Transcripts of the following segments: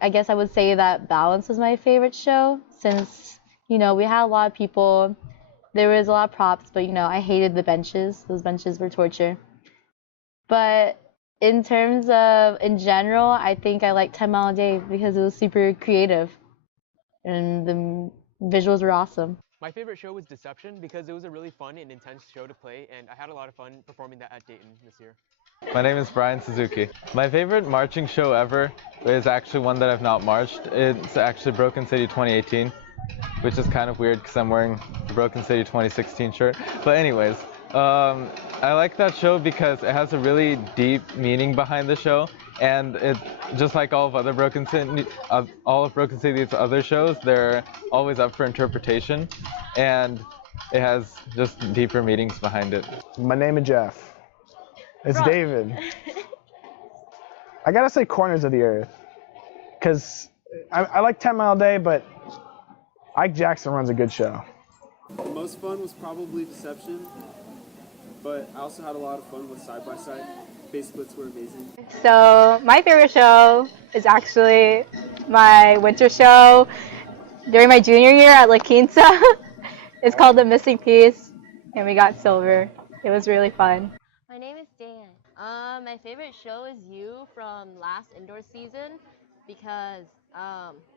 I guess I would say that Balance was my favorite show since, we had a lot of people. There was a lot of props, but I hated the benches. Those benches were torture. But in general, I think I like 10 Mile a Day because it was super creative and the visuals were awesome. My favorite show was Deception because it was a really fun and intense show to play, and I had a lot of fun performing that at Dayton this year. My name is Brian Suzuki. My favorite marching show ever is actually one that I've not marched. It's actually Broken City 2018, which is kind of weird because I'm wearing the Broken City 2016 shirt. But anyways, I like that show because it has a really deep meaning behind the show, and it just like all of Broken City's other shows, they're always up for interpretation, and it has just deeper meanings behind it. My name is Jeff. It's David. I gotta say Corners of the Earth, because I like 10 Mile a Day, but Ike Jackson runs a good show. The most fun was probably Deception, but I also had a lot of fun with Side by Side. Face splits were amazing. So my favorite show is actually my winter show during my junior year at La Quinta. It's called The Missing Piece, and we got silver. It was really fun. My name is Dan. My favorite show is You from last indoor season because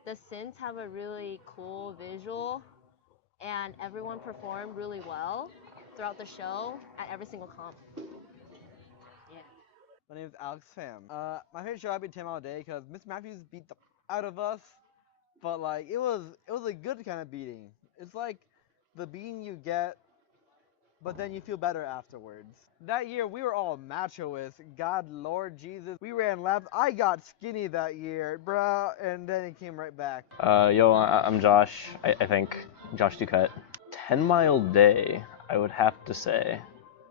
the synths have a really cool visual and everyone performed really well throughout the show at every single comp. Yeah. My name is Alex Pham. My favorite show would be 10 Mile a Day because Miss Matthews beat the out of us, but like it was a good kind of beating. It's like the beating you get, but then you feel better afterwards. That year we were all machoists. God, Lord Jesus, we ran laps. I got skinny that year, bruh, and then it came right back. I'm Josh. I think Josh Duquette. 10 Mile Day, I would have to say.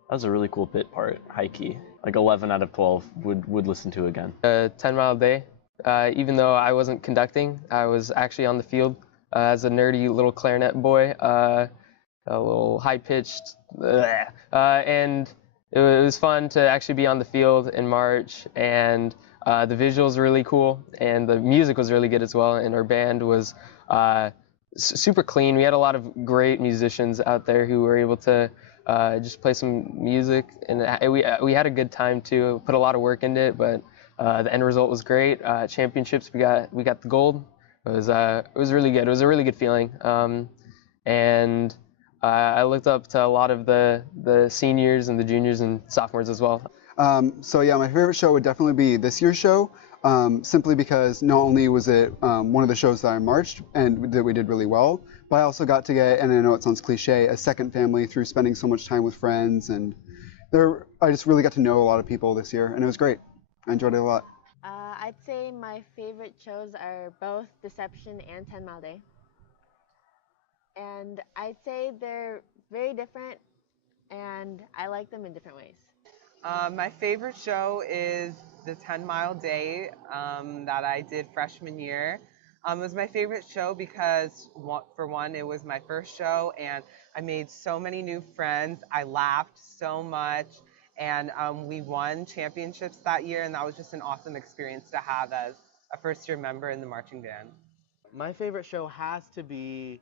That was a really cool pit part, high key. Like 11 out of 12 would listen to again. 10 Mile Day. Even though I wasn't conducting, I was actually on the field as a nerdy little clarinet boy, a little high-pitched, and it was fun to actually be on the field in March, and the visuals were really cool, and the music was really good as well, and our band was super clean. We had a lot of great musicians out there who were able to just play some music, and we had a good time too. Put a lot of work into it, but the end result was great. Championships, we got the gold. It was really good. It was a really good feeling, and I looked up to a lot of the seniors and the juniors and sophomores as well. So yeah, my favorite show would definitely be this year's show, simply because not only was it one of the shows that I marched and that we did really well, but I also got to get, and I know it sounds cliche, a second family through spending so much time with friends, and I just really got to know a lot of people this year, and it was great. I enjoyed it a lot. I'd say my favorite shows are both Deception and 10 Mile Day. And I'd say they're very different, and I like them in different ways. My favorite show is the 10 Mile Day that I did freshman year. It was my favorite show because, for one, it was my first show, and I made so many new friends. I laughed so much, and we won championships that year, and that was just an awesome experience to have as a first-year member in the marching band. My favorite show has to be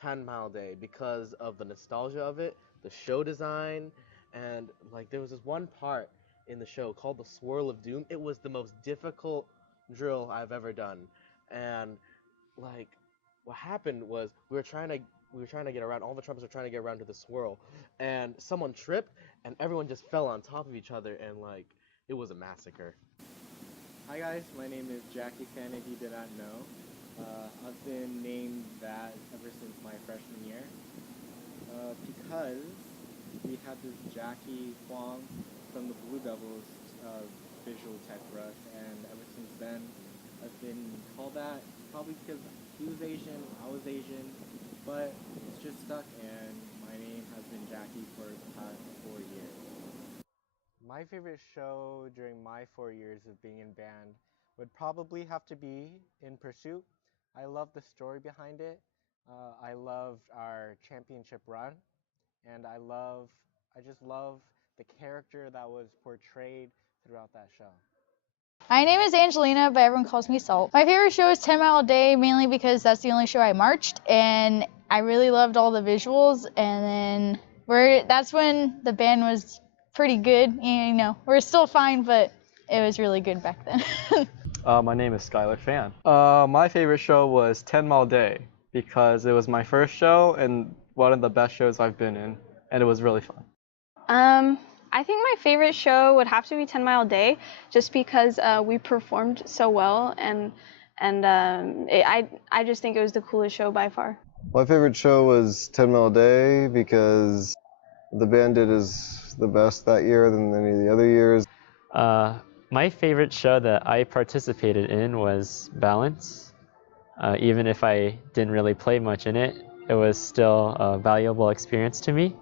10 Mile Day because of the nostalgia of it, the show design, and like there was this one part in the show called the Swirl of Doom. It was the most difficult drill I've ever done, and like what happened was we were trying to get around. All the trumpets were trying to get around to the swirl, and someone tripped, and everyone just fell on top of each other, and like it was a massacre. Hi guys, my name is Jackie Fan. If you did not know. I've been named that ever since my freshman year because we had this Jackie Huang from the Blue Devils visual tech for us, and ever since then I've been called that, probably because he was Asian, I was Asian, but it's just stuck, and my name has been Jackie for the past 4 years. My favorite show during my 4 years of being in band would probably have to be In Pursuit. I love the story behind it. I loved our championship run, and I just love the character that was portrayed throughout that show. My name is Angelina, but everyone calls me Salt. My favorite show is 10 Mile a Day, mainly because that's the only show I marched, and I really loved all the visuals. And then that's when the band was pretty good. We're still fine, but it was really good back then. My name is Skylar Fan. My favorite show was 10 Mile Day because it was my first show and one of the best shows I've been in, and it was really fun. I think my favorite show would have to be 10 Mile Day, just because we performed so well, and I just think it was the coolest show by far. My favorite show was 10 Mile Day because the band did the best that year than any of the other years. My favorite show that I participated in was Balance. Even if I didn't really play much in it, it was still a valuable experience to me.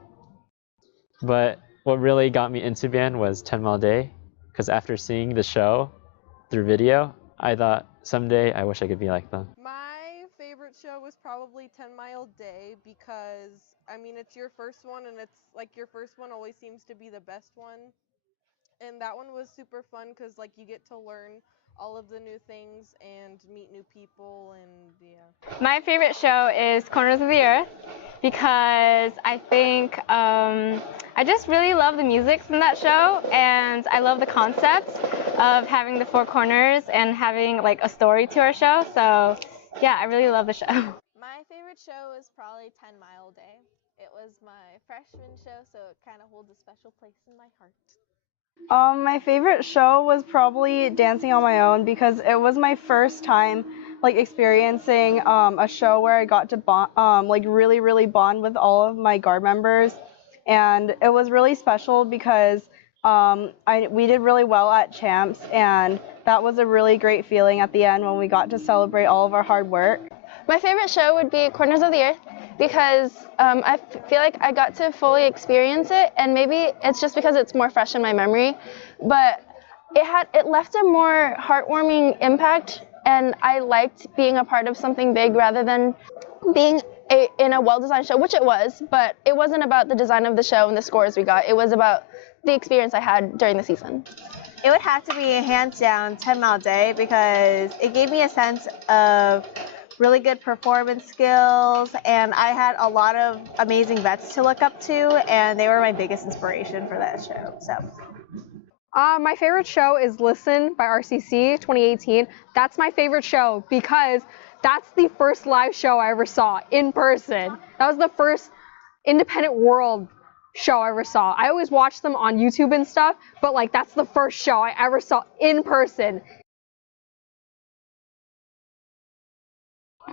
But what really got me into band was 10 Mile Day, because after seeing the show through video, I thought someday I wish I could be like them. My favorite show was probably 10 Mile Day because, I mean, it's your first one, and it's like your first one always seems to be the best one. And that one was super fun because, like, you get to learn all of the new things and meet new people, and yeah. My favorite show is Corners of the Earth because I think I just really love the music from that show, and I love the concept of having the four corners and having like a story to our show. So yeah, I really love the show. My favorite show is probably 10 Mile Day. It was my freshman show, so it kind of holds a special place in my heart. My favorite show was probably Dancing on My Own because it was my first time like experiencing a show where I got to bond, like really bond with all of my guard members, and it was really special because we did really well at Champs, and that was a really great feeling at the end when we got to celebrate all of our hard work. My favorite show would be Corners of the Earth because I feel like I got to fully experience it, and maybe it's just because it's more fresh in my memory, but it left a more heartwarming impact, and I liked being a part of something big rather than being in a well-designed show, which it was, but it wasn't about the design of the show and the scores we got. It was about the experience I had during the season. It would have to be hands down 10 Mile Day because it gave me a sense of really good performance skills, and I had a lot of amazing vets to look up to, and they were my biggest inspiration for that show. So. My favorite show is Listen by RCC 2018. That's my favorite show because that's the first live show I ever saw in person. That was the first independent world show I ever saw. I always watched them on YouTube and stuff, but like that's the first show I ever saw in person.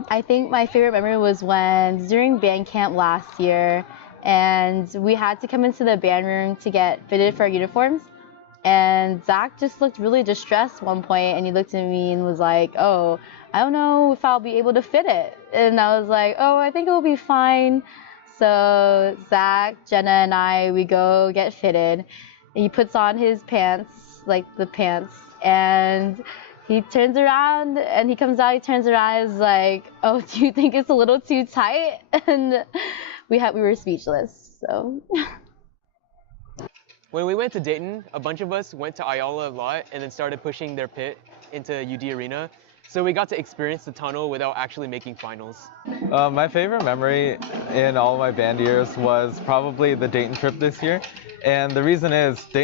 I think my favorite memory was when during band camp last year, and we had to come into the band room to get fitted for our uniforms. And Zach just looked really distressed one point, and he looked at me and was like, "Oh, I don't know if I'll be able to fit it." And I was like, "Oh, I think it will be fine." So Zach, Jenna, and we go get fitted. He puts on his pants, like the pants, and he turns around and he comes out, he turns around and is like, "Oh, do you think it's a little too tight?" And we were speechless, so. When we went to Dayton, a bunch of us went to Ayala a lot and then started pushing their pit into UD Arena. So we got to experience the tunnel without actually making finals. My favorite memory in all my band years was probably the Dayton trip this year. And the reason is, the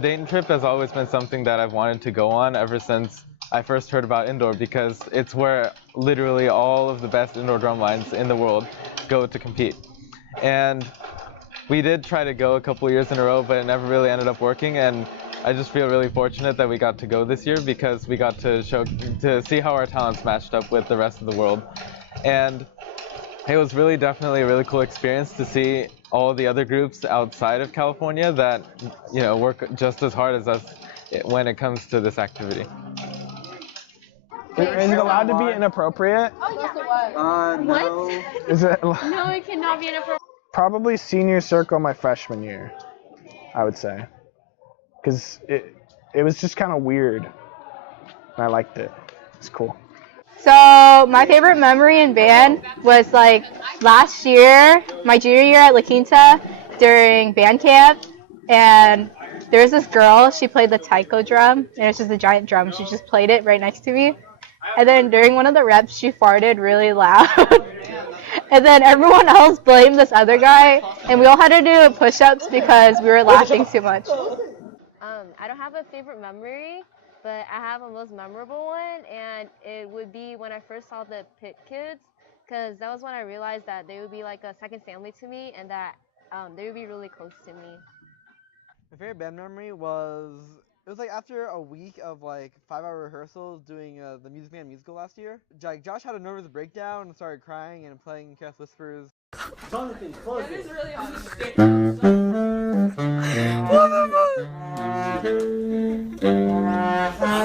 Dayton trip has always been something that I've wanted to go on ever since I first heard about indoor, because it's where literally all of the best indoor drum lines in the world go to compete. And we did try to go a couple years in a row, but it never really ended up working, and I just feel really fortunate that we got to go this year because we got to see how our talents matched up with the rest of the world. And it was really definitely a really cool experience to see all the other groups outside of California that, work just as hard as us when it comes to this activity. Is it allowed to be inappropriate? Oh, yeah. No. What? Is it? No, it cannot be inappropriate. Probably senior circle my freshman year, I would say. Because it was just kind of weird. And I liked it. It's cool. So my favorite memory in band was like last year, my junior year at La Quinta during band camp, and there was this girl, she played the taiko drum, and it's just a giant drum. She just played it right next to me. And then during one of the reps, she farted really loud. And then everyone else blamed this other guy, and we all had to do push-ups because we were laughing too much. I don't have a favorite memory, but I have a most memorable one, and it would be when I first saw the Pit Kids, because that was when I realized that they would be like a second family to me, and that they would be really close to me. My favorite band memory was it was like after a week of like 5-hour rehearsals doing the Music Man musical last year. Like Josh had a nervous breakdown and started crying and playing Cast Whispers. Jonathan, close it. It is really hot.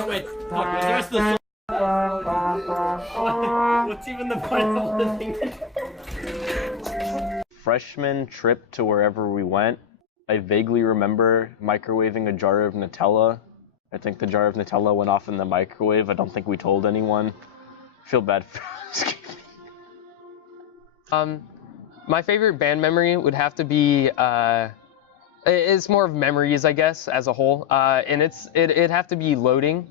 Wait, fuck, what's the rest of the song? What's even the point of listening? Freshman trip to wherever we went, I vaguely remember microwaving a jar of Nutella. I think the jar of Nutella went off in the microwave. I don't think we told anyone. I feel bad for My favorite band memory would have to be, it's more of memories, I guess, as a whole. And it'd have to be loading.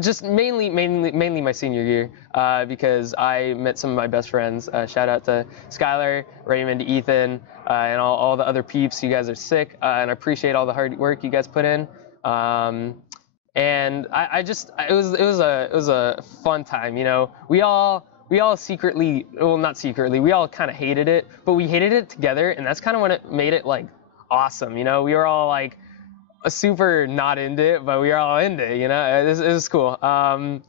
Just mainly my senior year, because I met some of my best friends. Shout out to Skylar, Raymond, Ethan, and all the other peeps. You guys are sick, and I appreciate all the hard work you guys put in. And it was a fun time. You know, we all secretly, well, not secretly, we all kind of hated it, but we hated it together, and that's kind of what it made it like awesome. You know, we were all like super not into it, but we were all into it, you know. It was cool. And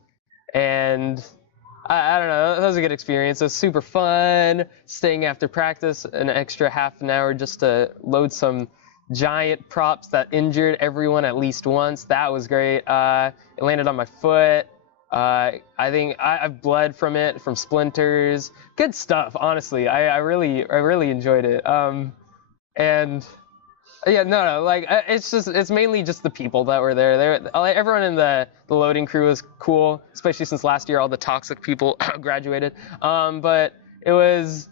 I don't know, that was a good experience. It was super fun staying after practice an extra half an hour just to load some giant props that injured everyone at least once. That was great. It landed on my foot. I think I've bled from it, from splinters. Good stuff, honestly. I really enjoyed it. And yeah, no, like it's mainly just the people that were there. Everyone in the loading crew was cool, especially since last year all the toxic people graduated. But it was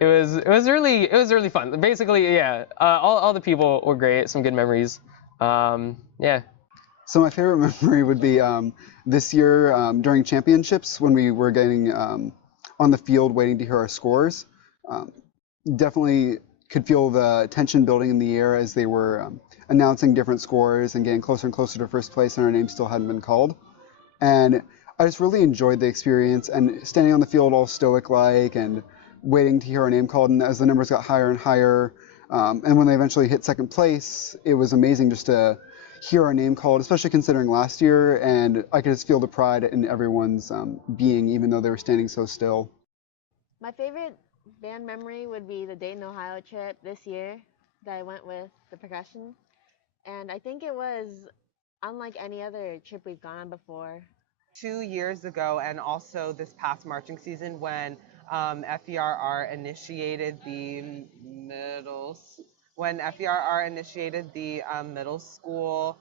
really fun. Basically, yeah, all the people were great. Some good memories. Yeah. So my favorite memory would be this year during championships when we were getting on the field waiting to hear our scores. Definitely could feel the tension building in the air as they were announcing different scores and getting closer and closer to first place, and our name still hadn't been called. And I just really enjoyed the experience and standing on the field all stoic-like and waiting to hear our name called. And as the numbers got higher and higher, and when they eventually hit second place, it was amazing just to hear our name called, especially considering last year, and I could just feel the pride in everyone's being, even though they were standing so still. My favorite band memory would be the Dayton, Ohio trip this year that I went with the percussion. And I think it was unlike any other trip we've gone on before. 2 years ago, and also this past marching season, when FVRR initiated the middle school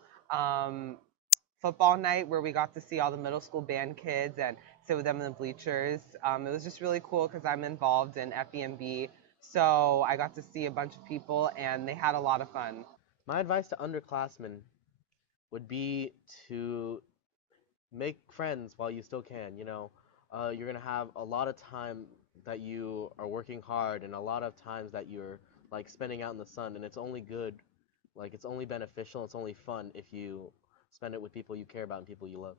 football night, where we got to see all the middle school band kids and sit with them in the bleachers. It was just really cool because I'm involved in FEMB, so I got to see a bunch of people and they had a lot of fun. My advice to underclassmen would be to make friends while you still can. You know, you're gonna have a lot of time that you are working hard and a lot of times that you're like spending out in the sun, and it's only good, like it's only beneficial, it's only fun if you spend it with people you care about and people you love.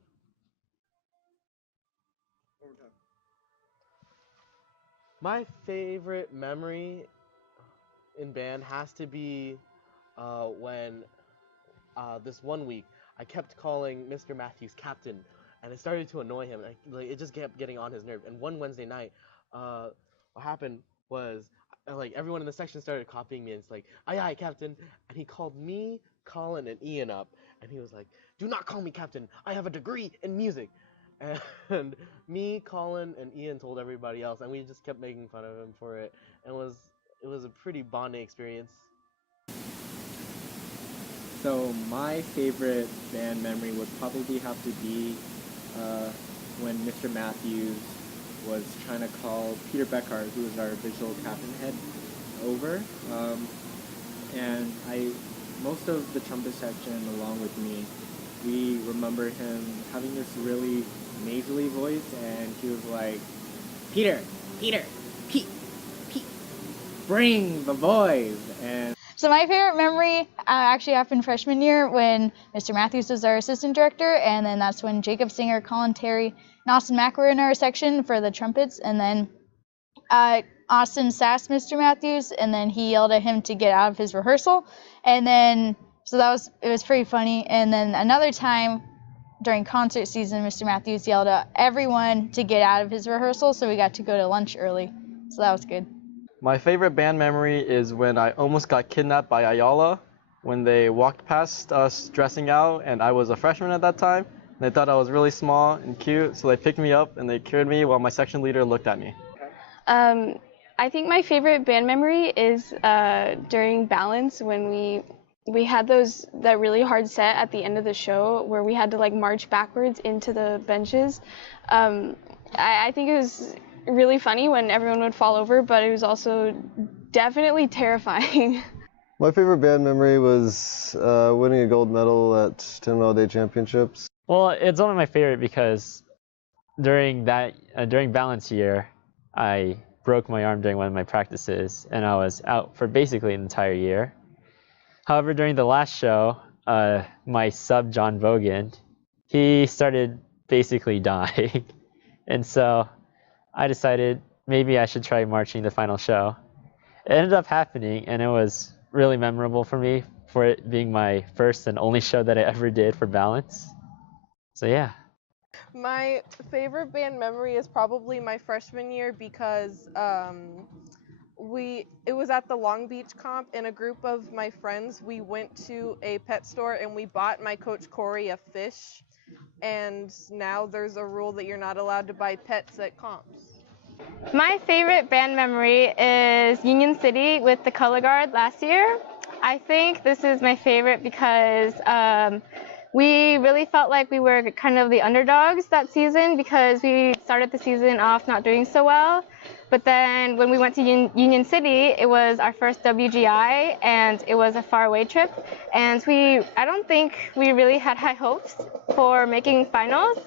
My favorite memory in band has to be when this one week I kept calling Mr. Matthews captain, and it started to annoy him. Like, it just kept getting on his nerve. And one Wednesday night, what happened was like everyone in the section started copying me, and it's like, aye aye captain, and he called me, Colin, and Ian up, and he was like, do not call me captain, I have a degree in music. And me, Colin, and Ian told everybody else, and we just kept making fun of him for it. And it was a pretty bonding experience. So my favorite band memory would probably have to be when Mr. Matthews was trying to call Peter Beckhardt, who was our visual captain head, over. And most of the trumpet section, along with me, we remember him having this really nasally voice, and he was like, Peter, Peter, Pete, Pete, bring the boys. And So my favorite memory actually happened freshman year when Mr. Matthews was our assistant director, and then that's when Jacob Singer, Colin Terry, and Austin Mack were in our section for the trumpets, and then Austin sassed Mr. Matthews, and then he yelled at him to get out of his rehearsal, and then so it was pretty funny. And then another time during concert season, Mr. Matthews yelled at everyone to get out of his rehearsal, so we got to go to lunch early, so that was good. My favorite band memory is when I almost got kidnapped by Ayala when they walked past us dressing out, and I was a freshman at that time. And they thought I was really small and cute, so they picked me up and they carried me while my section leader looked at me. I think my favorite band memory is during Balance when we had that really hard set at the end of the show where we had to like march backwards into the benches. I think it was really funny when everyone would fall over, but it was also definitely terrifying. My favorite band memory was winning a gold medal at 10 Mile Day Championships. Well, it's only my favorite because during balance year, I broke my arm during one of my practices, and I was out for basically an entire year. However, during the last show, my sub John Vogan, he started basically dying, and so I decided maybe I should try marching the final show. It ended up happening, and it was really memorable for me for it being my first and only show that I ever did for balance. So yeah. My favorite band memory is probably my freshman year because it was at the Long Beach comp, and a group of my friends, we went to a pet store and we bought my coach Corey a fish, and now there's a rule that you're not allowed to buy pets at comps. My favorite band memory is Union City with the Color Guard last year. I think this is my favorite because we really felt like we were kind of the underdogs that season because we started the season off not doing so well. But then when we went to Union City, it was our first WGI, and it was a faraway trip. And I don't think we really had high hopes for making finals,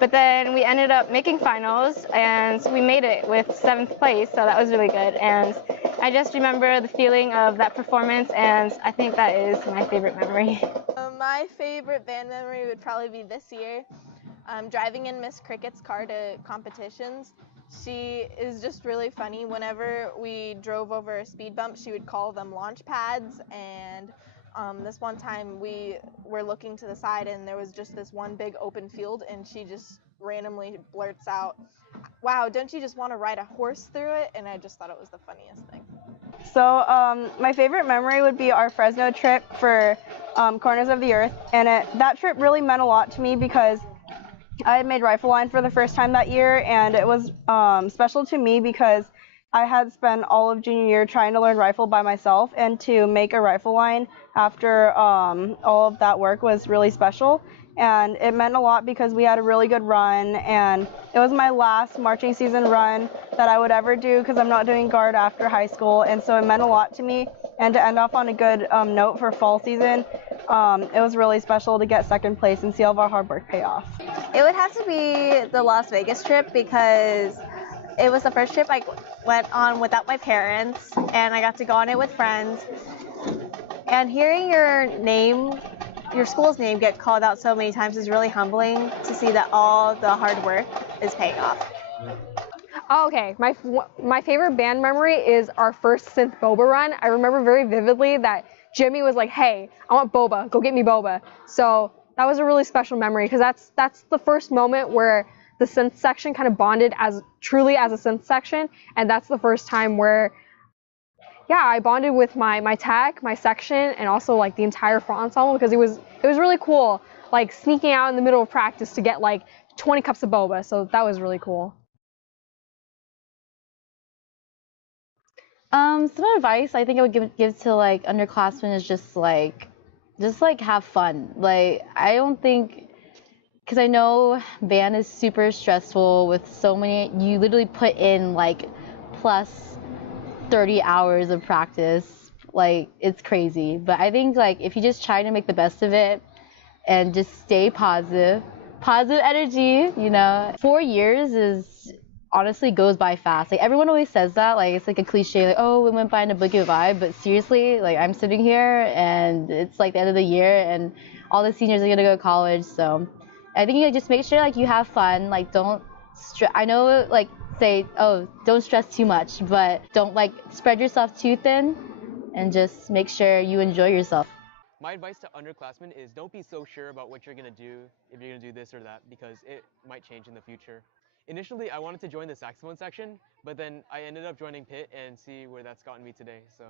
but then we ended up making finals, and we made it with 7th place, so that was really good. And I just remember the feeling of that performance, and I think that is my favorite memory. My favorite band memory would probably be this year. Driving in Miss Cricket's car to competitions. She is just really funny. Whenever we drove over a speed bump, she would call them launch pads. And this one time we were looking to the side and there was just this one big open field, and she just randomly blurts out, "Wow, don't you just want to ride a horse through it?" And I just thought it was the funniest thing. So my favorite memory would be our Fresno trip for Corners of the Earth, and that trip really meant a lot to me because I had made rifle line for the first time that year, and it was special to me because I had spent all of junior year trying to learn rifle by myself, and to make a rifle line after all of that work was really special. And it meant a lot because we had a really good run, and it was my last marching season run that I would ever do because I'm not doing guard after high school, and so it meant a lot to me. And to end off on a good note for fall season, it was really special to get 2nd place and see all of our hard work pay off. It would have to be the Las Vegas trip because it was the first trip I went on without my parents, and I got to go on it with friends. And hearing your school's name get called out so many times is really humbling to see that all the hard work is paying off. Okay, my favorite band memory is our first synth boba run. I remember very vividly that Jimmy was like, "Hey, I want boba, go get me boba." So that was a really special memory because that's the first moment where the synth section kind of bonded truly as a synth section, and that's the first time where I bonded with my tech, my section, and also like the entire front ensemble because it was really cool, like sneaking out in the middle of practice to get like 20 cups of boba. So that was really cool. Some advice I think I would give to like underclassmen is just like have fun. Like I don't think, because I know band is super stressful with so many, you literally put in like plus 30 hours of practice like it's crazy. But I think like if you just try to make the best of it and just stay positive, positive energy, 4 years is honestly goes by fast. Like everyone always says that, like it's like a cliche, like oh, it went by in a blink of an eye. But seriously, like I'm sitting here and it's like the end of the year and all the seniors are gonna go to college. So I think you just make sure like you have fun, like don't stress. I know like say oh don't stress too much, but don't like spread yourself too thin, and just make sure you enjoy yourself. My advice to underclassmen is don't be so sure about what you're going to do, if you're going to do this or that, because it might change in the future. Initially, I wanted to join the saxophone section, but then I ended up joining Pitt and see where that's gotten me today, so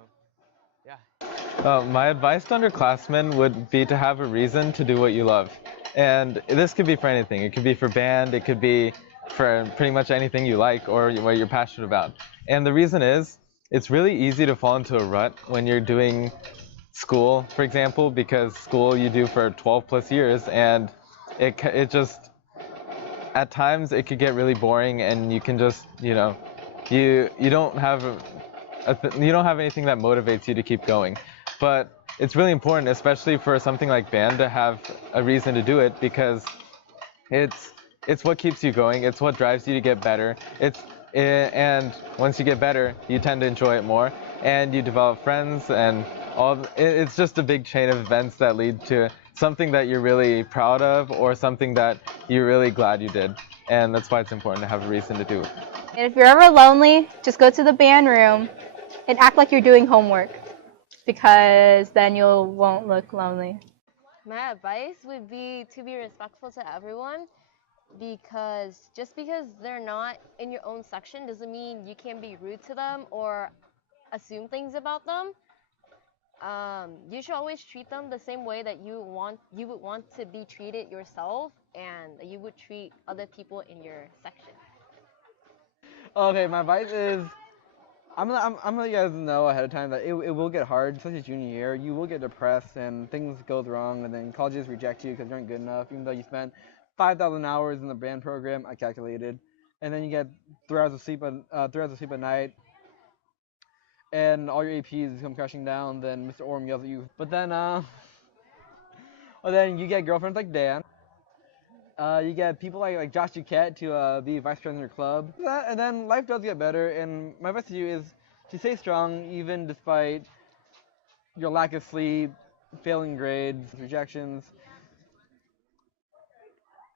yeah. My advice to underclassmen would be to have a reason to do what you love. And this could be for anything. It could be for band, it could be for pretty much anything you like or what you're passionate about. And the reason is, it's really easy to fall into a rut when you're doing school, for example, because school you do for 12 plus years, and it just, at times it could get really boring, and you can just, you don't have you don't have anything that motivates you to keep going. But it's really important, especially for something like band, to have a reason to do it, because it's what keeps you going, it's what drives you to get better. And once you get better, you tend to enjoy it more, and you develop friends, and it's just a big chain of events that lead to something that you're really proud of or something that you're really glad you did. And that's why it's important to have a reason to do it. And if you're ever lonely, just go to the band room and act like you're doing homework, because then you won't look lonely. My advice would be to be respectful to everyone, because just because they're not in your own section doesn't mean you can be rude to them or assume things about them. You should always treat them the same way that you would want to be treated yourself, and you would treat other people in your section. Okay, my advice is, I'm gonna let you guys know ahead of time that it will get hard, especially junior year. You will get depressed and things go wrong, and then colleges reject you because you aren't good enough, even though you spent 5,000 hours in the band program. I calculated, and then you get 3 hours of sleep at night, and all your APs come crashing down. Then Mr. Orm yells at you. But then, then you get girlfriends like Dan. You get people like Josh Duquette to be vice president of your club. And then life does get better, and my advice to you is to stay strong even despite your lack of sleep, failing grades, rejections.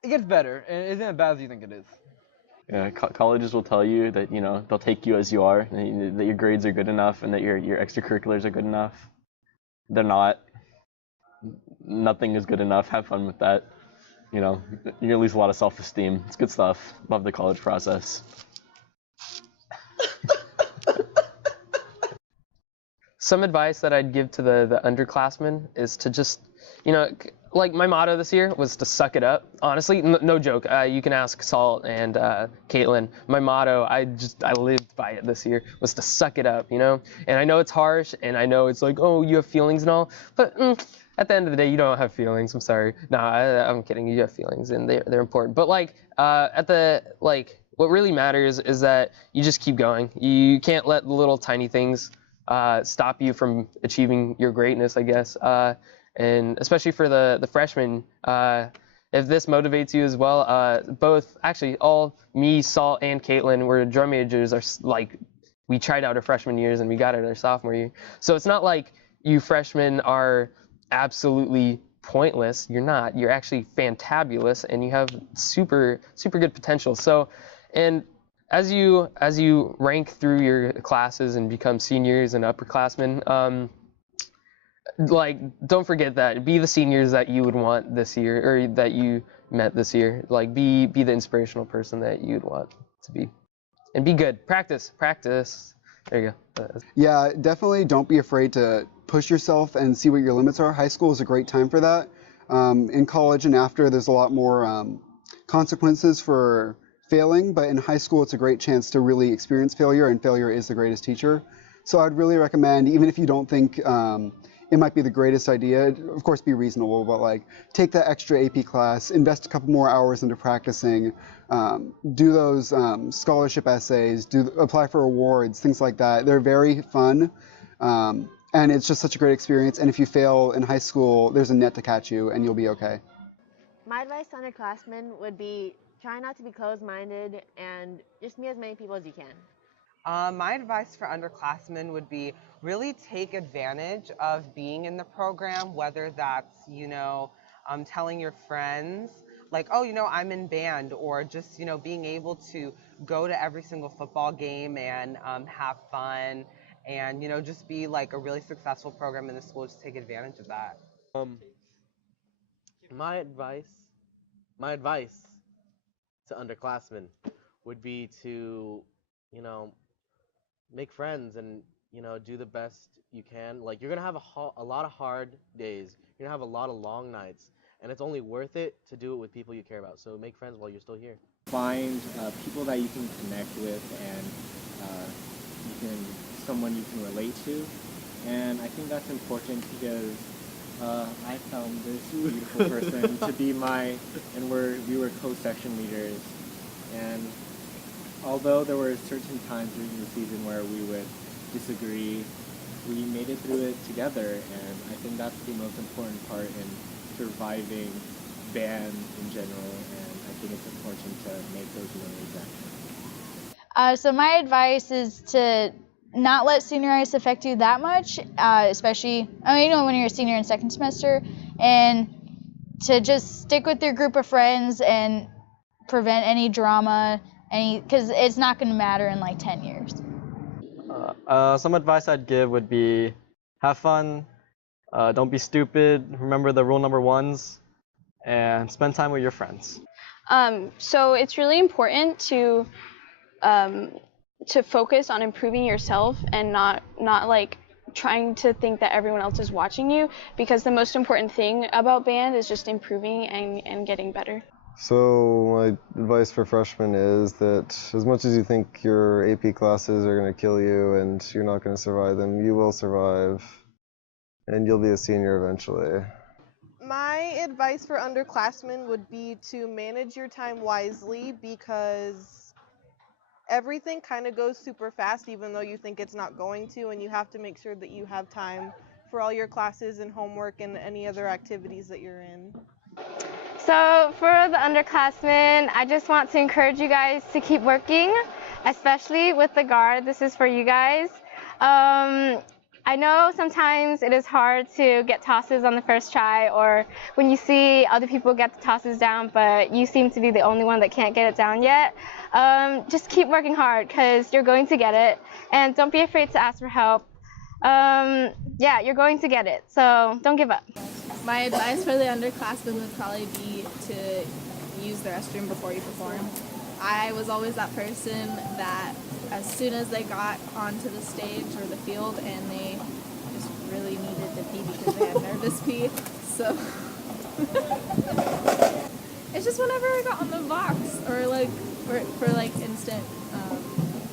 It gets better, and it isn't as bad as you think it is. Yeah, colleges will tell you that, they'll take you as you are, and that your grades are good enough, and that your extracurriculars are good enough. They're not. Nothing is good enough. Have fun with that. You lose a lot of self-esteem. It's good stuff. Love the college process. Some advice that I'd give to the underclassmen is to just, like my motto this year was to suck it up. Honestly, no joke. You can ask Salt and Caitlin. My motto, I lived by it this year, was to suck it up, And I know it's harsh, and I know it's like, oh, you have feelings and all, but at the end of the day, you don't have feelings. I'm sorry. No, I'm kidding. You have feelings, and they're important. But what really matters is that you just keep going. You can't let the little tiny things stop you from achieving your greatness, I guess. And especially for the freshmen, if this motivates you as well, all me, Salt, and Caitlin, we're drum majors, we tried out our freshman years and we got it our sophomore year. So it's not like you freshmen are absolutely pointless. You're not. You're actually fantabulous, and you have super good potential. So, and as you rank through your classes and become seniors and upperclassmen, don't forget that. Be the seniors that you would want this year, or that you met this year. Be the inspirational person that you'd want to be, and be good. Practice. There you go. Yeah, definitely don't be afraid to push yourself and see what your limits are. High school is a great time for that. In college and after, there's a lot more consequences for failing, but in high school, it's a great chance to really experience failure, and failure is the greatest teacher. So I'd really recommend, even if you don't think it might be the greatest idea, of course be reasonable, but take that extra AP class, invest a couple more hours into practicing, do those scholarship essays, apply for awards, things like that. They're very fun. and it's just such a great experience. And if you fail in high school, there's a net to catch you, and you'll be okay. My advice to underclassmen would be try not to be closed-minded and just meet as many people as you can. My advice for underclassmen would be really take advantage of being in the program, whether that's, telling your friends, like, oh, I'm in band, or just, being able to go to every single football game and have fun and, just be like a really successful program in the school. Just take advantage of that. My advice to underclassmen would be to, make friends and, do the best you can. Like, you're going to have a lot of hard days. You're going to have a lot of long nights. And it's only worth it to do it with people you care about. So make friends while you're still here. Find people that you can connect with and someone you can relate to. And I think that's important because I found this beautiful person to be and we were co-section leaders. And although there were certain times during the season where we would disagree, we made it through it together, and I think that's the most important part in surviving band in general, and I think it's important to make those memories actually. So my advice is to not let senior ice affect you that much, especially, when you're a senior in second semester, and to just stick with your group of friends and prevent any drama, because it's not going to matter in like 10 years. Some advice I'd give would be have fun, don't be stupid, remember the rule number ones, and spend time with your friends. So it's really important to focus on improving yourself and not like trying to think that everyone else is watching you, because the most important thing about band is just improving and getting better. So my advice for freshmen is that as much as you think your AP classes are going to kill you and you're not going to survive them, you will survive, and you'll be a senior eventually. My advice for underclassmen would be to manage your time wisely, because everything kind of goes super fast even though you think it's not going to, and you have to make sure that you have time for all your classes and homework and any other activities that you're in. So for the underclassmen, I just want to encourage you guys to keep working, especially with the guard. This is for you guys. I know sometimes it is hard to get tosses on the first try, or when you see other people get the tosses down, but you seem to be the only one that can't get it down yet. Just keep working hard, because you're going to get it, and don't be afraid to ask for help. Yeah, you're going to get it, so don't give up. My advice for the underclassmen would probably be to use the restroom before you perform. I was always that person that as soon as they got onto the stage or the field and they just really needed to pee because they had nervous pee, so it's just whenever I got on the box or like for like instant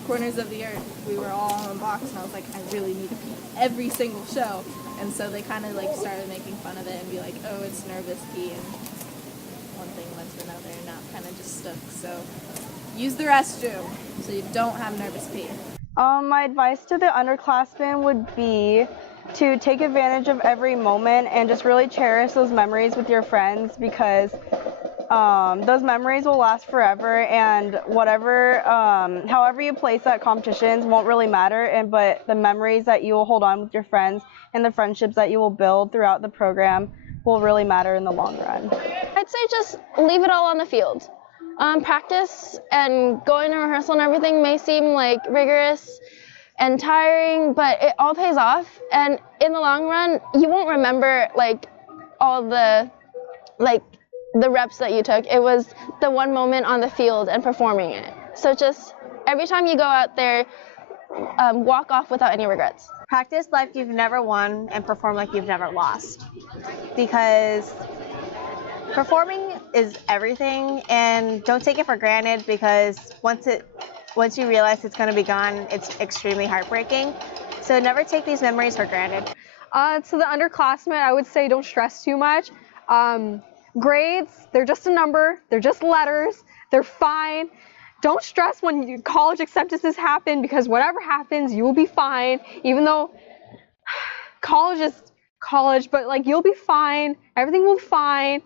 Corners of the Earth, we were all on the box and I was like, I really need to pee every single show. And so they kind of like started making fun of it and be like, oh, it's nervous pee, and one thing led to another, and now it kind of just stuck. So use the restroom so you don't have nervous pee. My advice to the underclassmen would be to take advantage of every moment and just really cherish those memories with your friends, because those memories will last forever, and however you place at competitions won't really matter, but the memories that you will hold on with your friends and the friendships that you will build throughout the program will really matter in the long run. I'd say just leave it all on the field. Practice and going to rehearsal and everything may seem like rigorous and tiring, but it all pays off, and in the long run, you won't remember like all the reps that you took. It was the one moment on the field and performing it. So just every time you go out there, walk off without any regrets. Practice like you've never won and perform like you've never lost, because performing is everything, and don't take it for granted, because once you realize it's going to be gone, it's extremely heartbreaking. So never take these memories for granted. To the underclassmen, I would say don't stress too much. Grades, they're just a number, they're just letters, they're fine. Don't stress when college acceptances happen, because whatever happens, you will be fine, even though college is college, but like you'll be fine. Everything will be fine.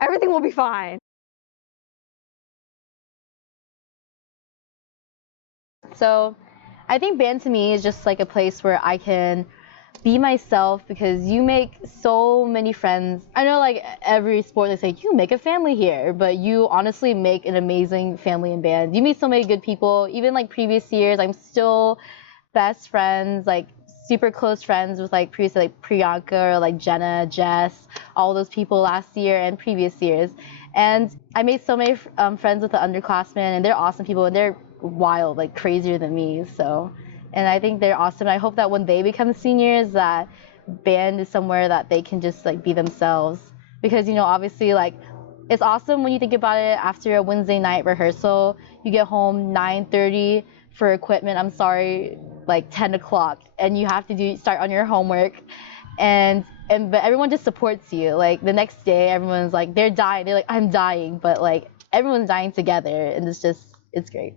Everything will be fine. So I think band to me is just like a place where I can be myself because you make so many friends. I know like every sport they say you make a family here, but you honestly make an amazing family in band. You meet so many good people. Even like previous years, I'm still best friends, like super close friends with like previously like Priyanka or like Jenna, Jess, all those people last year and previous years. And I made so many friends with the underclassmen, and they're awesome people, and they're wild, like crazier than me. So, and I think they're awesome. I hope that when they become seniors, that band is somewhere that they can just like be themselves. Because obviously like it's awesome when you think about it. After a Wednesday night rehearsal, you get home 9:30 for equipment. I'm sorry, like 10 o'clock, and you have to start on your homework, but everyone just supports you. Like the next day, everyone's like they're dying. They're like I'm dying, but like everyone's dying together, and it's great.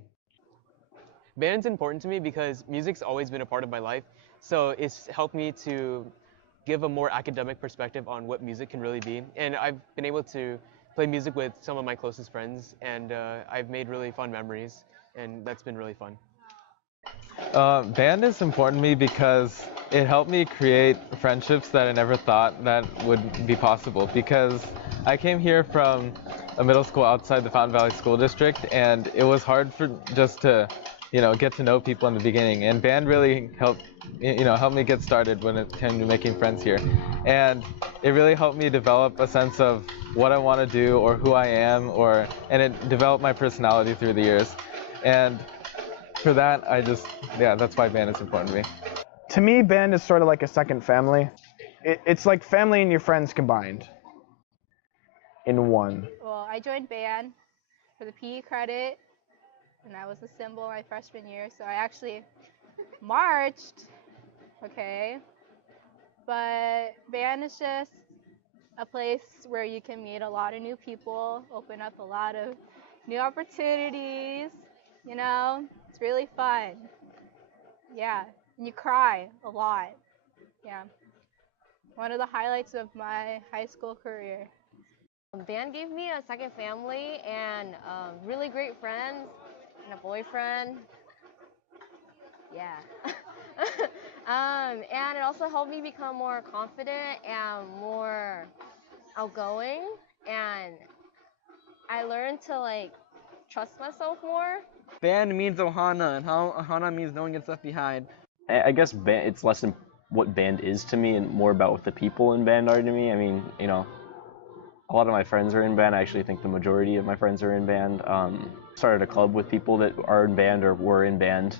Band's important to me because music's always been a part of my life, so it's helped me to give a more academic perspective on what music can really be. And I've been able to play music with some of my closest friends, and I've made really fun memories, and that's been really fun. Band is important to me because it helped me create friendships that I never thought that would be possible. Because I came here from a middle school outside the Fountain Valley School District, and it was hard for just to, get to know people in the beginning. And band really helped me get started when it came to making friends here. And it really helped me develop a sense of what I want to do or who I am, and it developed my personality through the years. And for that, that's why band is important to me. To me, band is sort of like a second family. It's like family and your friends combined in one. Well, I joined band for the PE credit, and that was the symbol my freshman year, so I actually marched, okay? But band is just a place where you can meet a lot of new people, open up a lot of new opportunities, It's really fun. Yeah, and you cry a lot. Yeah. One of the highlights of my high school career. Band gave me a second family and really great friends and a boyfriend. Yeah. And it also helped me become more confident and more outgoing, and I learned to trust myself more. Band means Ohana, and how Ohana means no one gets left behind. I guess it's less than what band is to me and more about what the people in band are to me. I mean, a lot of my friends are in band. I actually think the majority of my friends are in band. Started a club with people that are in band or were in band.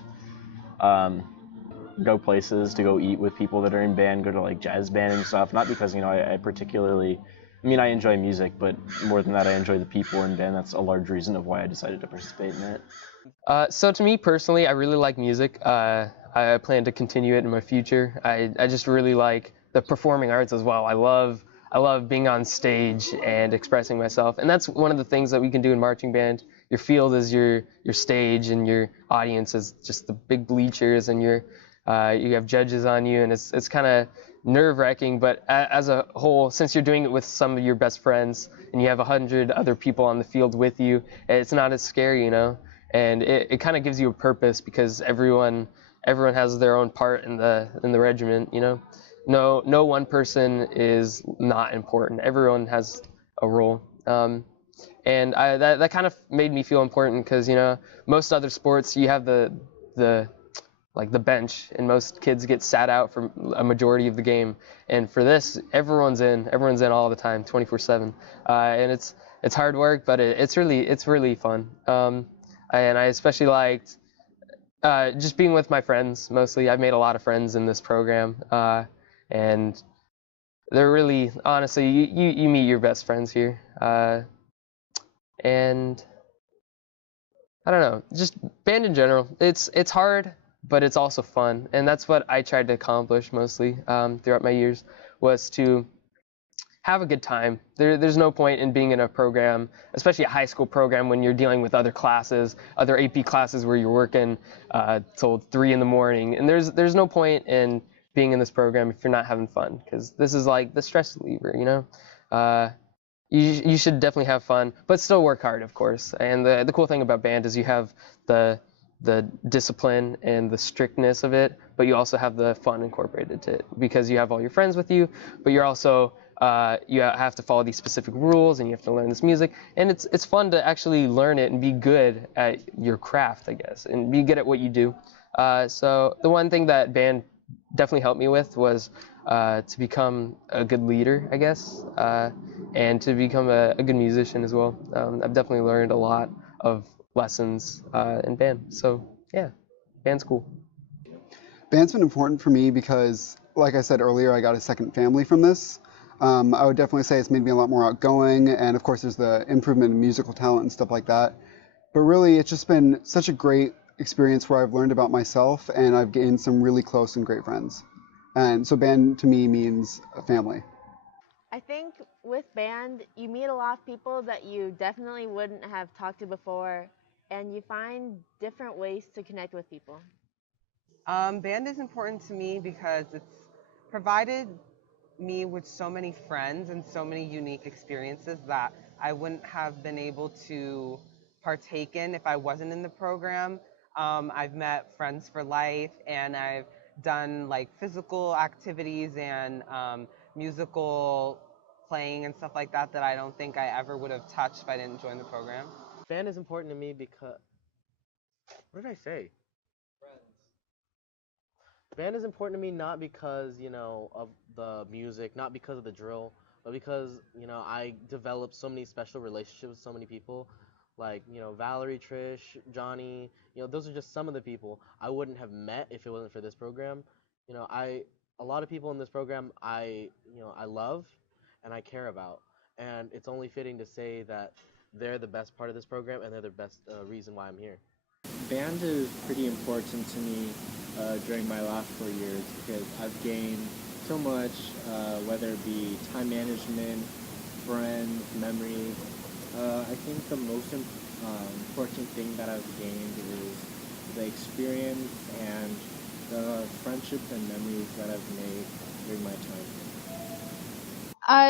Go places to go eat with people that are in band, go to like jazz band and stuff. Not because, I particularly, I enjoy music, but more than that, I enjoy the people in band. That's a large reason of why I decided to participate in it. So to me personally, I really like music. I plan to continue it in my future. I just really like the performing arts as well. I love being on stage and expressing myself, and that's one of the things that we can do in marching band. Your field is your stage, and your audience is just the big bleachers, and you have judges on you, and it's kind of nerve-wracking. But as a whole, since you're doing it with some of your best friends, and you have 100 other people on the field with you, it's not as scary, And it kind of gives you a purpose because everyone has their own part in the regiment, No one person is not important. Everyone has a role. And that kind of made me feel important because, most other sports you have the bench, and most kids get sat out for a majority of the game. And for this, everyone's in all the time, 24/7. And it's hard work, but it's really fun. And I especially liked just being with my friends mostly. I've made a lot of friends in this program, and they're really, honestly, you meet your best friends here. And I don't know, just band in general. It's hard, but it's also fun, and that's what I tried to accomplish mostly throughout my years, was to have a good time. There's no point in being in a program, especially a high school program, when you're dealing with other classes, other AP classes where you're working till 3 in the morning. And there's no point in being in this program if you're not having fun, because this is like the stress reliever, you know. You should definitely have fun, but still work hard, of course. And the cool thing about band is you have the discipline and the strictness of it, but you also have the fun incorporated to it because you have all your friends with you, but you're also you have to follow these specific rules and you have to learn this music, and it's fun to actually learn it and be good at your craft, I guess, and be good at what you do. So the one thing that band definitely helped me with was to become a good leader, I guess, and to become a good musician as well. I've definitely learned a lot of lessons in band. So yeah, band's cool. Band's been important for me because, like I said earlier, I got a second family from this. I would definitely say it's made me a lot more outgoing, and of course there's the improvement in musical talent and stuff like that. But really, it's just been such a great experience where I've learned about myself and I've gained some really close and great friends. And so band to me means a family. I think with band, you meet a lot of people that you definitely wouldn't have talked to before, and you find different ways to connect with people. Band is important to me because it's provided me with so many friends and so many unique experiences that I wouldn't have been able to partake in if I wasn't in the program. I've met friends for life, and I've done like physical activities and musical playing and stuff like that that I don't think I ever would have touched if I didn't join the program. Band is important to me because, what did I say? Band is important to me not because, you know, of the music, not because of the drill, but because, you know, I developed so many special relationships with so many people. Like, you know, Valerie, Trish, Johnny, you know, those are just some of the people I wouldn't have met if it wasn't for this program. You know, a lot of people in this program I love and I care about. And it's only fitting to say that they're the best part of this program and they're the best reason why I'm here. Band is pretty important to me during my last 4 years because I've gained so much, whether it be time management, friends, memories. I think the most important thing that I've gained is the experience and the friendships and memories that I've made during my time.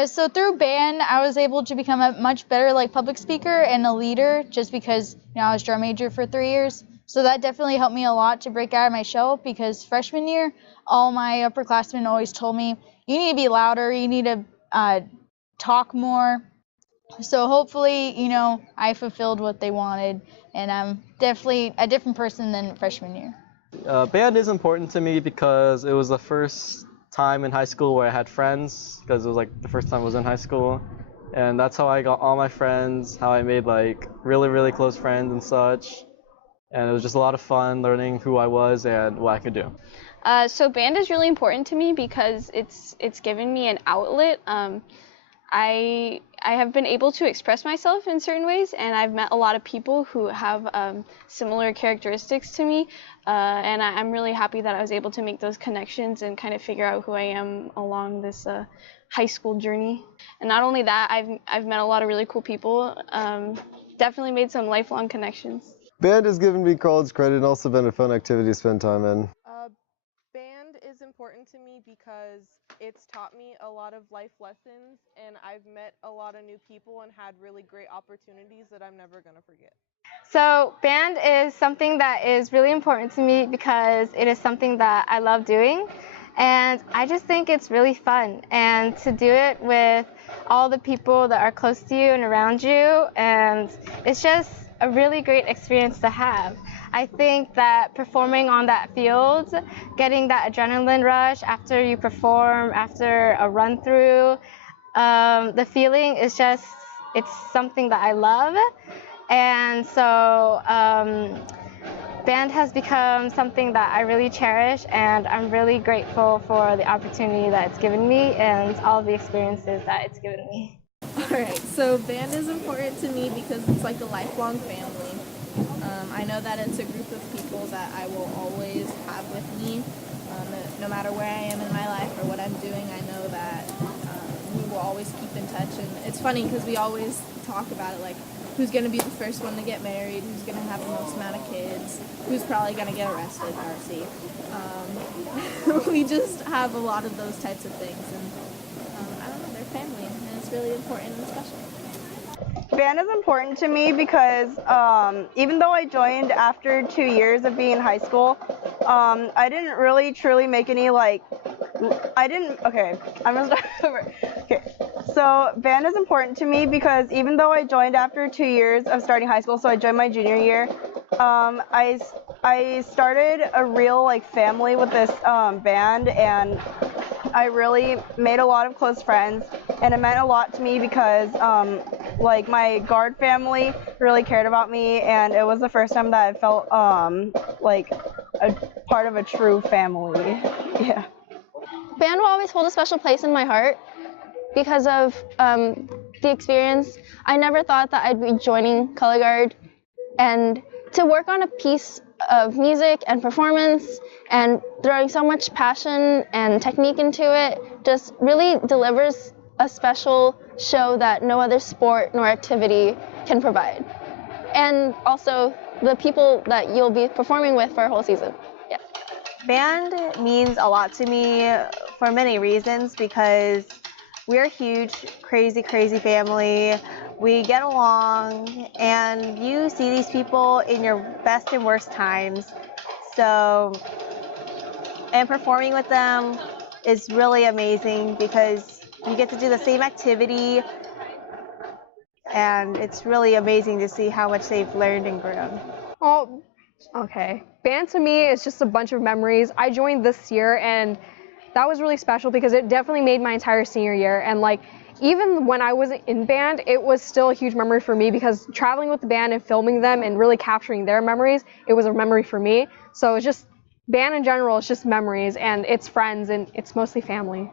So through band, I was able to become a much better public speaker and a leader just because I was drum major for 3 years. So that definitely helped me a lot to break out of my shell because freshman year, all my upperclassmen always told me, you need to be louder, you need to talk more. So hopefully, I fulfilled what they wanted, and I'm definitely a different person than freshman year. Band is important to me because it was the first time in high school where I had friends, because it was the first time I was in high school, and that's how I got all my friends, how I made really, really close friends and such, and it was just a lot of fun learning who I was and what I could do. So band is really important to me because it's given me an outlet. I have been able to express myself in certain ways, and I've met a lot of people who have similar characteristics to me, and I'm really happy that I was able to make those connections and kind of figure out who I am along this high school journey. And not only that, I've met a lot of really cool people, definitely made some lifelong connections. Band has given me college credit and also been a fun activity to spend time in. Band is important to me because it's taught me a lot of life lessons, and I've met a lot of new people and had really great opportunities that I'm never going to forget. So band is something that is really important to me because it is something that I love doing, and I just think it's really fun, and to do it with all the people that are close to you and around you, and it's just a really great experience to have. I think that performing on that field, getting that adrenaline rush after you perform, after a run through, the feeling is just, it's something that I love. And so band has become something that I really cherish, and I'm really grateful for the opportunity that it's given me and all the experiences that it's given me. Alright, so band is important to me because it's like a lifelong family. I know that it's a group of people that I will always have with me. No matter where I am in my life or what I'm doing, I know that we will always keep in touch. And it's funny because we always talk about it, who's going to be the first one to get married, who's going to have the most amount of kids, who's probably going to get arrested, RC. We just have a lot of those types of things, and I don't know, they're family, and it's really important and special. Band is important to me because even though I joined after 2 years of being in high school, I didn't really truly make any okay, I'm gonna start over. Okay, so band is important to me because even though I joined after 2 years of starting high school, so I joined my junior year, I started a real family with this band, and I really made a lot of close friends, and it meant a lot to me because my guard family really cared about me, and it was the first time that I felt like a part of a true family. Yeah. Band will always hold a special place in my heart because of the experience. I never thought that I'd be joining Color Guard, and to work on a piece of music and performance and throwing so much passion and technique into it just really delivers a special show that no other sport nor activity can provide. And also the people that you'll be performing with for a whole season. Yeah. Band means a lot to me for many reasons because we're a huge, crazy, crazy family. We get along, and you see these people in your best and worst times. So, and performing with them is really amazing because you get to do the same activity, and it's really amazing to see how much they've learned and grown. Oh, okay. Band to me is just a bunch of memories. I joined this year, and that was really special because it definitely made my entire senior year. And even when I wasn't in band, it was still a huge memory for me because traveling with the band and filming them and really capturing their memories, it was a memory for me. So it's just, band in general, it's just memories, and it's friends, and it's mostly family.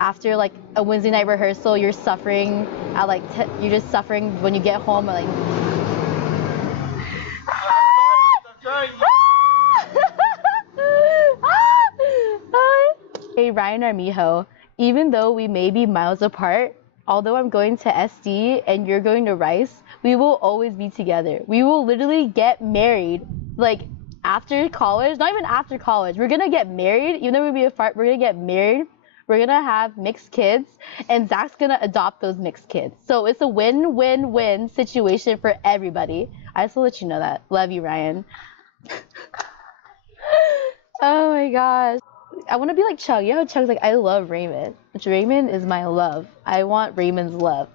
After a Wednesday night rehearsal, you're suffering at you're just suffering when you get home. Hey, Ryan Armijo, even though we may be miles apart, although I'm going to SD and you're going to Rice, we will always be together. We will literally get married, after college, not even after college. We're gonna get married, even though we'll be apart, we're gonna get married. We're gonna have mixed kids, and Zach's gonna adopt those mixed kids. So it's a win-win-win situation for everybody. I just want to let you know that. Love you, Ryan. Oh my gosh. I want to be like Chug. You know how Chug's I love Raymond. Raymond is my love. I want Raymond's love.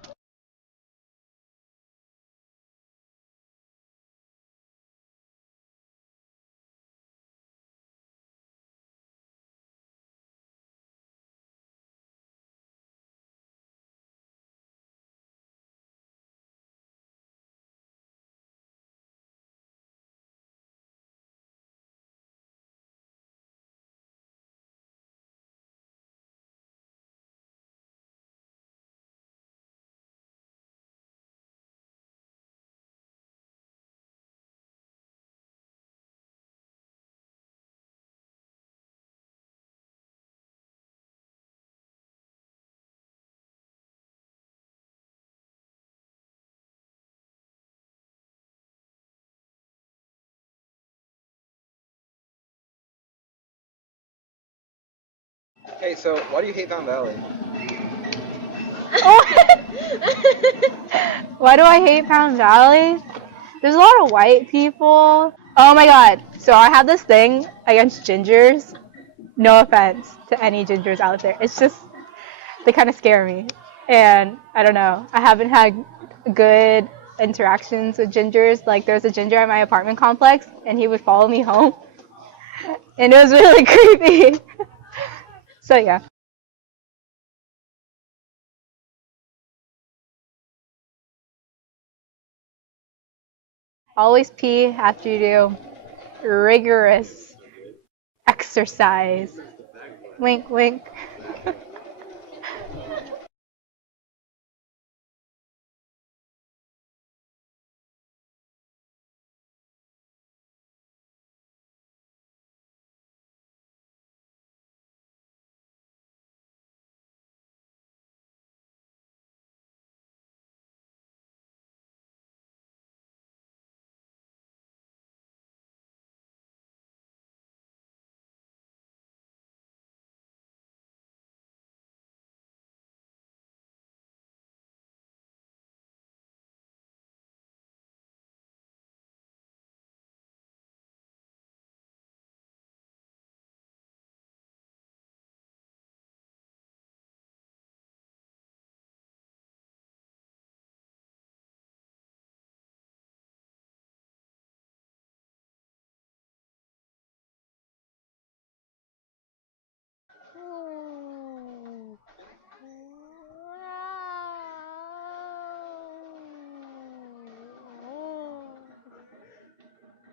Hey, so why do you hate Mountain Valley? Why do I hate Pound Valley? There's a lot of white people. Oh my god. So I have this thing against gingers. No offense to any gingers out there. It's just, they kind of scare me. And I don't know. I haven't had good interactions with gingers. Like, there's a ginger at my apartment complex, and he would follow me home. And it was really creepy. So yeah. Always pee after you do rigorous exercise. Wink, wink.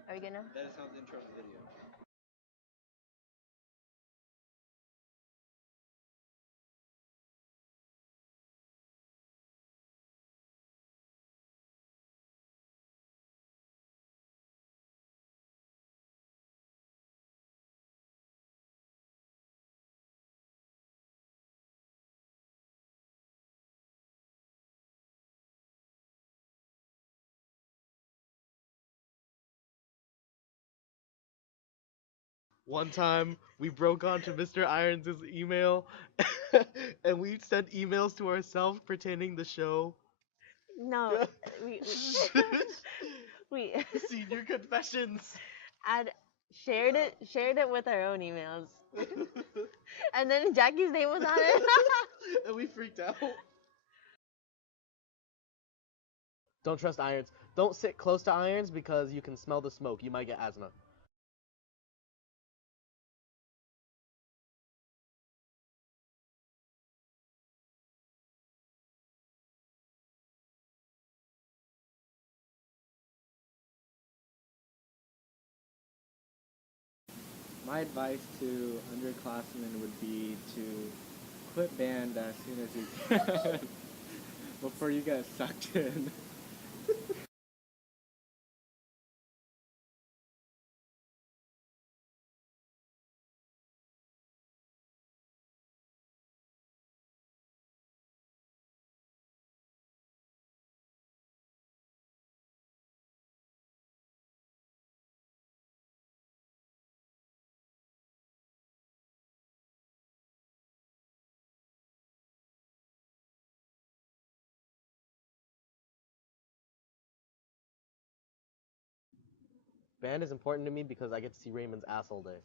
Are we gonna? That sounds intro to the video. One time we broke onto Mr. Irons' email and we sent emails to ourselves pertaining the show. No, we we Senior confessions. and shared it with our own emails. And then Jackie's name was on it. And we freaked out. Don't trust irons. Don't sit close to irons because you can smell the smoke. You might get asthma. My advice to underclassmen would be to quit band as soon as you can before you get sucked in. Band is important to me because I get to see Raymond's ass all day.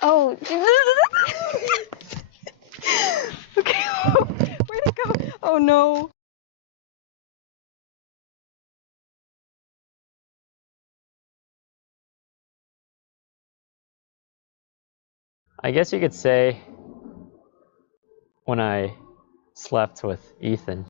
Oh, okay. Where'd it go? Oh no. I guess you could say when I slept with Ethan.